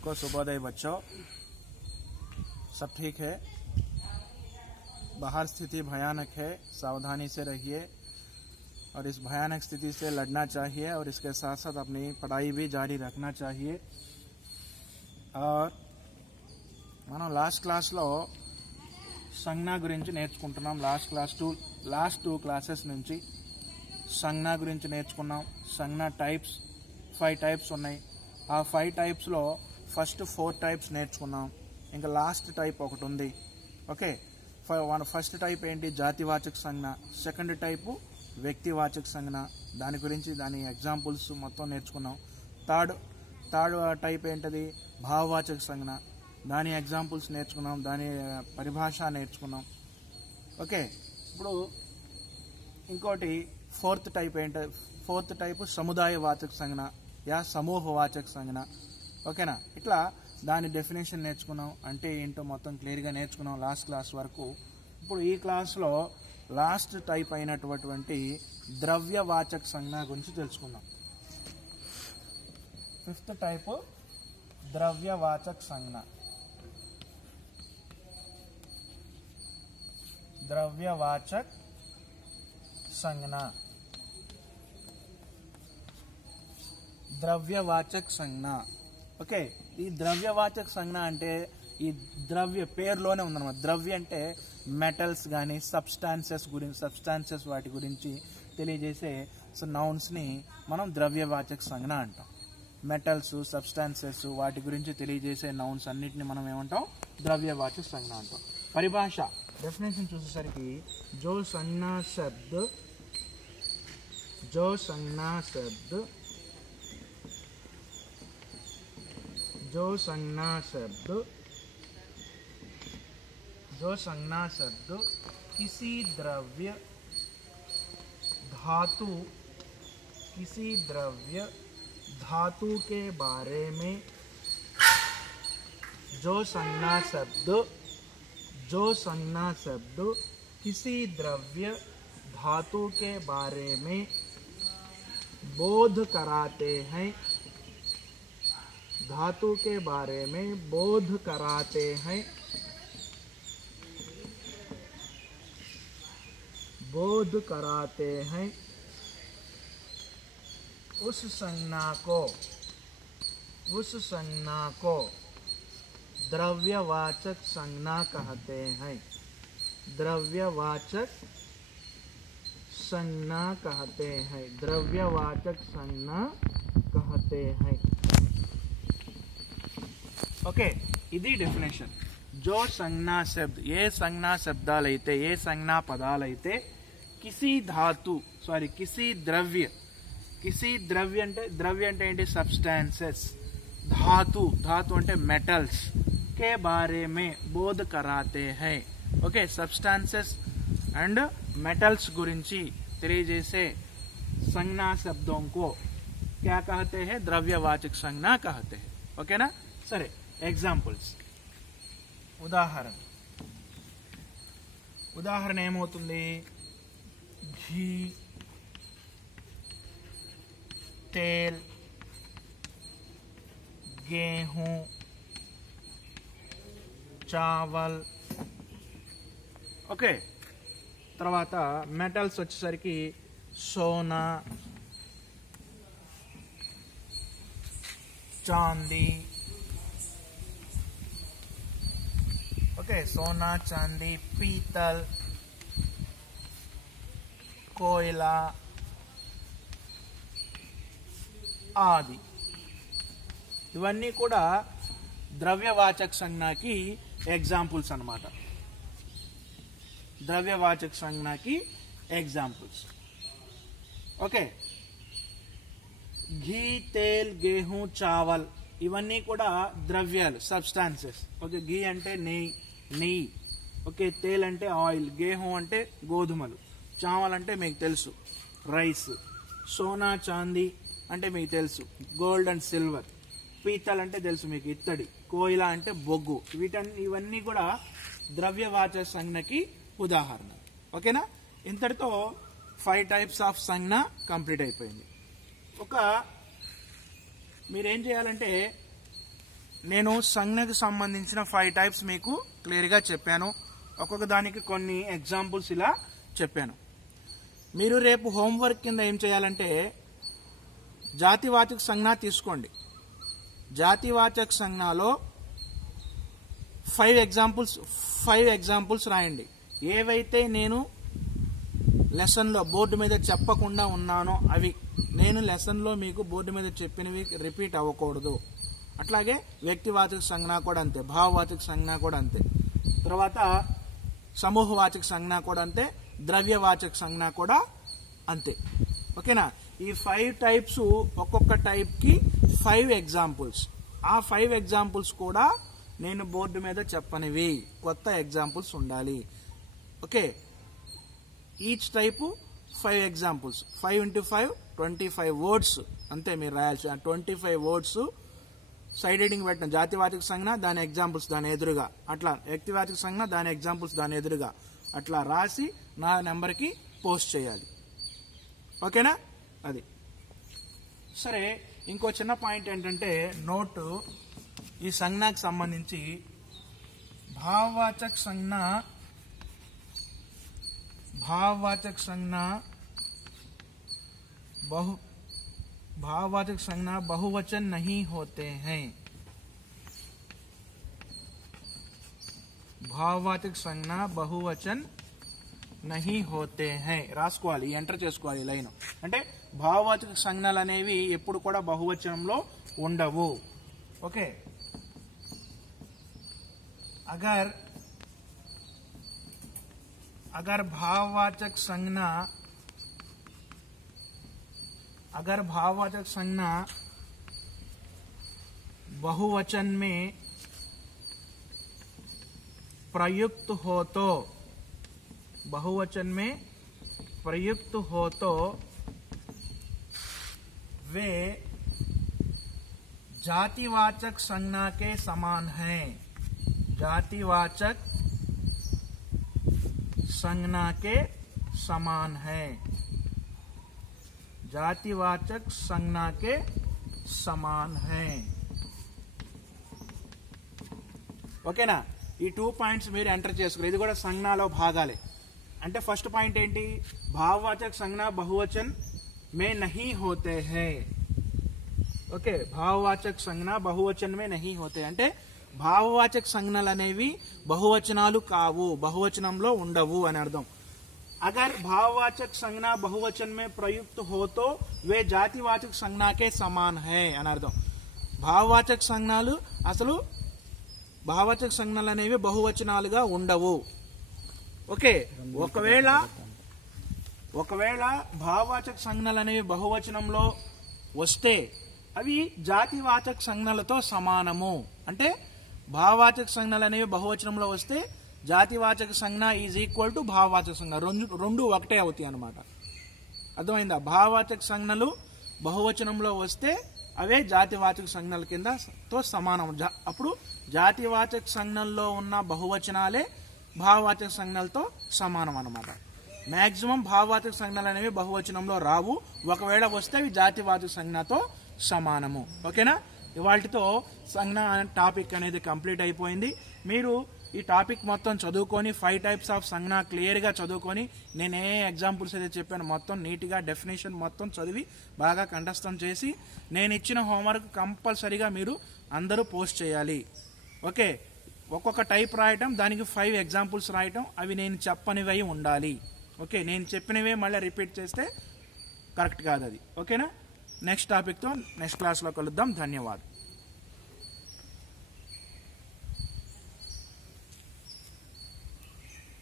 सबको शुभोदय बच्चों। सब ठीक है? बाहर स्थिति भयानक है, सावधानी से रहिए और इस भयानक स्थिति से लड़ना चाहिए और इसके साथ साथ अपनी पढ़ाई भी जारी रखना चाहिए। और మనం లాస్ట్ క్లాస్లో సంజ్ఞ గురించి నేర్చుకుంటున్నాం। లాస్ట్ టూ క్లాసెస్ నుంచి సంజ్ఞ గురించి నేర్చుకున్నాం। సంజ్ఞ టైప్స్ 5 టైప్స్ ఉన్నాయి। ఆ 5 టైప్స్లో ఫస్ట్ 4 టైప్స్ నేర్చుకున్నాం। ఇంకా లాస్ట్ టైప్ ఒకటి ఉంది। ఓకే, ఫస్ట్ టైప్ ఏంటి? జాతివాచక సంజ్ఞ। సెకండ్ టైపు వ్యక్తివాచక సంజ్ఞ, దాని గురించి దాని ఎగ్జాంపుల్స్ మొత్తం నేర్చుకున్నాం। థర్డ్ టైప్ ఏంటది? భావవాచక సంజ్ఞ, దాని ఎగ్జాంపుల్స్ నేర్చుకున్నాం, దాని పరిభాష నేర్చుకున్నాం। ఓకే, ఇప్పుడు ఇంకోటి ఫోర్త్ టైప్ ఏంటి? ఫోర్త్ టైపు సముదాయవాచక సంజ్ఞ యా సమూహవాచక సంజ్ఞ। ఓకేనా? ఇట్లా దాని డెఫినేషన్ నేర్చుకున్నాం, అంటే ఏంటో మొత్తం క్లియర్గా నేర్చుకున్నాం లాస్ట్ క్లాస్ వరకు। ఇప్పుడు ఈ క్లాస్లో లాస్ట్ టైప్ అయినటువంటి ద్రవ్యవాచక సంజ్ఞ గురించి తెలుసుకుందాం। ఫిఫ్త్ టైపు ద్రవ్యవాచక సంజ్ఞ। ద్రవ్యవాచక సంజ్ఞ, ద్రవ్యవాచక సంజ్ఞ। ఓకే, ఈ ద్రవ్యవాచక సంజ్ఞ అంటే ఈ ద్రవ్య పేరులోనే ఉందన్నమాట। ద్రవ్య అంటే మెటల్స్ కానీ సబ్స్టాన్సెస్ వాటి గురించి తెలియజేసే నౌన్స్ని మనం ద్రవ్యవాచక సంజ్ఞ అంటాం। మెటల్స్, సబ్స్టాన్సెస్ వాటి గురించి తెలియజేసే నౌన్స్ అన్నిటిని మనం ఏమంటాం? ద్రవ్యవాచక సంజ్ఞ అంటాం। పరిభాష डेफिनेशन చూసేసరికి जो संज्ञा शब्द किसी द्रव्य धातु के बारे में जो संज्ञा शब्द किसी द्रव्य धातु के बारे में बोध कराते हैं, धातु के बारे में बोध कराते हैं, उस संज्ञा को द्रव्यवाचक संज्ञा कहते हैं। द्रव्यवाचक संज्ञा कहते हैं। ओके, इदी डेफिनेशन। जो संज्ञा शब्द, ये संज्ञा शब्दालैते, ये संज्ञा पदालैते किसी द्रव्य అంటే ఏంటి? సబ్స్టాన్సెస్। धातु అంటే మెటల్స్ के बारे में बोध कराते हैं। ओके, सब्सटेंसेस एंड मेटल्स गुरिंची తెలియజేసే संज्ञा शब्दों को क्या कहते हैं? द्रव्यवाचक संज्ञा कहते हैं। ओके ना? सरे, एग्जांपल्स उदाहरण ఏమవుతుంది? घी, तेल, गेहूं, चावल। ओके, తర్వాత మెటల్స్ వచ్చేసరికి సోనా, चांदी। ओके, सोना, चांदी, पीतल, कोयला आदि। ఇవన్నీ కూడా ద్రవ్యవాచక సంజ్ఞకి ఎగ్జాంపుల్స్ అన్నమాట। ద్రవ్యవాచక సంజ్ఞకి ఎగ్జాంపుల్స్। ఓకే, घी, तेल, गेहूं, चावल ఇవన్నీ కూడా ద్రవ్యాలు, సబ్స్టాన్సెస్। ఓకే, घी అంటే నెయ్యి। ఓకే, తేల్ అంటే ఆయిల్, గేహూం అంటే గోధుమలు, చావల్ అంటే మీకు తెలుసు రైస్, సోనా, చాందీ అంటే మీకు తెలుసు గోల్డ్ అండ్ సిల్వర్, పీతల్ అంటే తెలుసు మీకు ఇత్తడి, కోయిల అంటే బొగ్గు। ఇవన్నీ కూడా ద్రవ్యవాచక సంజ్ఞకి ఉదాహరణ। ఓకేనా? ఇంతటితో 5 టైప్స్ ఆఫ్ సంజ్ఞ కంప్లీట్ అయిపోయింది। మీరేం చేయాలంటే నేను సంజ్ఞకు సంబంధించిన 5 టైప్స్ మీకు క్లియర్గా చెప్పాను. ఒక్కొక్క దానికి కొన్ని ఎగ్జాంపుల్స్ ఇలా చెప్పాను. మీరు రేపు హోంవర్క్ కింద ఏం చేయాలంటే జాతివాచక సంజ్ఞ తీసుకోండి. జాతివాచక సంజ్ఞలో 5 ఎగ్జాంపుల్స్ రాయండి. ఏవైతే నేను లెసన్లో బోర్డు మీద చెప్పకుండా ఉన్నానో అవి నేను లెసన్లో మీకు బోర్డు మీద చెప్పినవి రిపీట్ అవ్వకూడదు. అట్లాగే వ్యక్తివాచక సంజ్ఞ కూడా అంతే, భావవాచక సంజ్ఞ కూడా అంతే, తర్వాత సమూహవాచక సంజ్ఞ కూడా అంతే, ద్రవ్యవాచక సంజ్ఞ కూడా అంతే. ఓకేనా? ఈ 5 టైప్స్, ఒక్కొక్క టైప్కి 5 ఎగ్జాంపుల్స్. ఆ 5 ఎగ్జాంపుల్స్ కూడా నేను బోర్డు మీద చెప్పనివి, కొత్త ఎగ్జాంపుల్స్ ఉండాలి. Okay, each type 5 examples. 5 × 5 25 words అంతే మీరు రాయాల్సి. 25 వర్డ్స్ సైడ్ హెడింగ్ పెట్టిన జాతివాచక సంజ్ఞ దాని ఎగ్జాంపుల్స్ దాని ఎదురుగా, అట్లా వ్యక్తివాచక సంజ్ఞ దాని ఎగ్జాంపుల్స్ దాని ఎదురుగా అట్లా రాసి నా నెంబర్కి పోస్ట్ చేయాలి. ఓకేనా? అది సరే. ఇంకో చిన్న పాయింట్ ఏంటంటే నోటు, ఈ సంజ్ఞకు సంబంధించి భావవాచక संज्ञा बहुवचन नहीं होते हैं. భావవాచక సంజ్ఞ బహువచన్ నహీ హోతే హై రాసుకోవాలి, ఎంటర్ చేసుకోవాలి లైన్. అంటే భావవాచక సంజ్ఞలు అనేవి ఎప్పుడు కూడా బహువచనంలో ఉండవు. ఓకే, अगर भाववाचक संज्ञा बहुवचन में प्रयुक्त हो तो वे जातिवाचक संज्ञा के समान हैं. जातिवाचक संज्ञा के समान है. जातिवाचक संज्ञा के समान है. ఓకేనా? ఈ 2 పాయింట్స్ మీరు ఎంటర్ చేసుకోవాలి. ఇది కూడా సంజ్ఞలో భాగాలే. అంటే ఫస్ట్ పాయింట్ ఏంటి? భావవాచక సంజ్ఞ బహువచన్ మే నహీ హోతే హై. ఓకే, భావవాచక సంజ్ఞ బహువచన్ మే నహీ హోతే అంటే భావవాచక సంజ్ఞలు అనేవి బహువచనాలు కావు, బహువచనంలో ఉండవు అని అర్థం. అగర్ భావవాచక సంజ్ఞ బహువచన్ మే ప్రయుక్త హో తో వే జాతివాచక సంజ్ఞ కే సమాన్ హై అని అర్థం. భావవాచక సంజ్ఞలు అసలు భావవాచక సంజ్ఞలు అనేవి బహువచనాలుగా ఉండవు. ఓకే, ఒకవేళ భావవాచక సంజ్ఞలు అనేవి బహువచనంలో వస్తే అవి జాతివాచక సంజ్ఞలతో సమానము. అంటే భావవాచక సంజ్ఞలు అనేవి బహువచనంలో వస్తే జాతివాచక సంజ్ఞ ఈజ్ ఈక్వల్ టు భావవాచక సంజ్ఞ, రెండు ఒకటే అవుతాయి అన్నమాట. అర్థమైందా? భావవాచక సంజ్ఞలు బహువచనంలో వస్తే అవే జాతివాచక సంజ్ఞల కిందతో సమానం. అప్పుడు జాతివాచక సంజ్ఞల్లో ఉన్న బహువచనాలే భావవాచక సంజ్ఞలతో సమానం అన్నమాట. మ్యాక్సిమం భావవాచక సంజ్ఞలు అనేవి బహువచనంలో రావు, ఒకవేళ వస్తే అవి జాతివాచక సంజ్ఞతో సమానము. ఓకేనా? ఇవాల్టితో సంజ్ఞ టాపిక్ అనేది కంప్లీట్ అయిపోయింది. మీరు ఈ టాపిక్ మొత్తం చదువుకొని 5 టైప్స్ ఆఫ్ సంజ్ఞ క్లియర్గా చదువుకొని నేను ఏ ఎగ్జాంపుల్స్ అయితే చెప్పాను మొత్తం నీట్గా డెఫినేషన్ మొత్తం చదివి బాగా కంఠస్థం చేసి నేను ఇచ్చిన హోంవర్క్ కంపల్సరీగా మీరు అందరూ పోస్ట్ చేయాలి. ఓకే, ఒక్కొక్క టైప్ రాయటం, దానికి 5 ఎగ్జాంపుల్స్ రాయటం, అవి నేను చెప్పనివి ఉండాలి. ఓకే, నేను చెప్పినవే మళ్ళీ రిపీట్ చేస్తే కరెక్ట్ కాదు అది. ఓకేనా? నెక్స్ట్ టాపిక్తో నెక్స్ట్ క్లాస్లో కలుద్దాం. ధన్యవాదాలు.